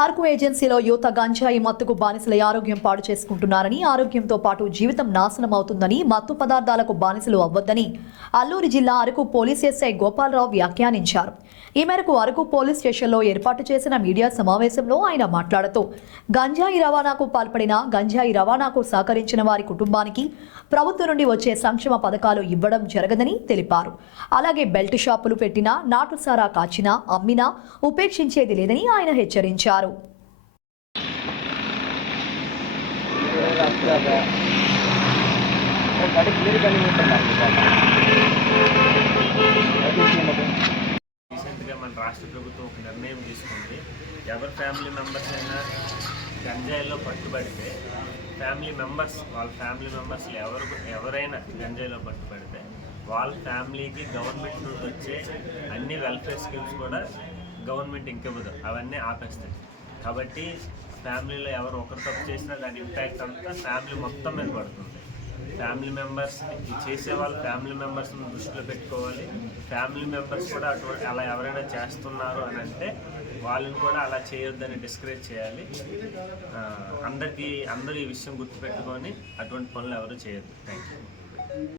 అరకు ఏజెన్సీలో యువత గంజాయి మత్తుకు బానిసలై ఆరోగ్యం పాడు చేసుకుంటున్నారని, ఆరోగ్యంతో పాటు జీవితం నాశనం అవుతుందని, మత్తు పదార్థాలకు బానిసలు అవ్వొద్దని అల్లూరి జిల్లా అరకు పోలీస్ ఎస్ఐ గోపాలరావు వ్యాఖ్యానించారు. ఈ మేరకు అరకు పోలీస్ స్టేషన్లో ఏర్పాటు చేసిన మీడియా సమావేశంలో ఆయన మాట్లాడుతూ, గంజాయి రవాణాకు పాల్పడిన, గంజాయి రవాణాకు సహకరించిన వారి కుటుంబానికి ప్రభుత్వం నుండి వచ్చే సంక్షేమ పథకాలు ఇవ్వడం జరగదని తెలిపారు. అలాగే బెల్ట్ షాపులు పెట్టినా, నాటుసారా కాచినా, అమ్మినా ఉపేక్షించేది లేదని ఆయన హెచ్చరించారు. రీసెంట్గా మన రాష్ట్ర ప్రభుత్వం ఒక నిర్ణయం తీసుకుంది. ఎవరి ఫ్యామిలీ మెంబర్స్ అయినా గంజాయిలో పట్టుబడితే వాళ్ళ ఫ్యామిలీ మెంబర్స్ ఎవరైనా గంజాయిలో పట్టుబడితే వాళ్ళ ఫ్యామిలీకి గవర్నమెంట్ నుండి వచ్చే అన్ని వెల్ఫేర్ స్కీమ్స్ కూడా గవర్నమెంట్ ఇంకివ్వదు, అవన్నీ ఆపేస్తాయి. కాబట్టి ఫ్యామిలీలో ఎవరు ఒకరు తప్పు చేసినా దాని ఇంపాక్ట్ అంతా ఫ్యామిలీ మొత్తం మీద పడుతుంది. ఫ్యామిలీ మెంబర్స్ చేసేవాళ్ళు ఫ్యామిలీ మెంబర్స్ని దృష్టిలో పెట్టుకోవాలి. ఫ్యామిలీ మెంబర్స్ కూడా అలా ఎవరైనా చేస్తున్నారు అని అంటే వాళ్ళని కూడా అలా చేయొద్దని డిస్కరేజ్ చేయాలి. అందరూ ఈ విషయం గుర్తుపెట్టుకొని అటువంటి పనులు ఎవరు చేయొద్దు. Thank you.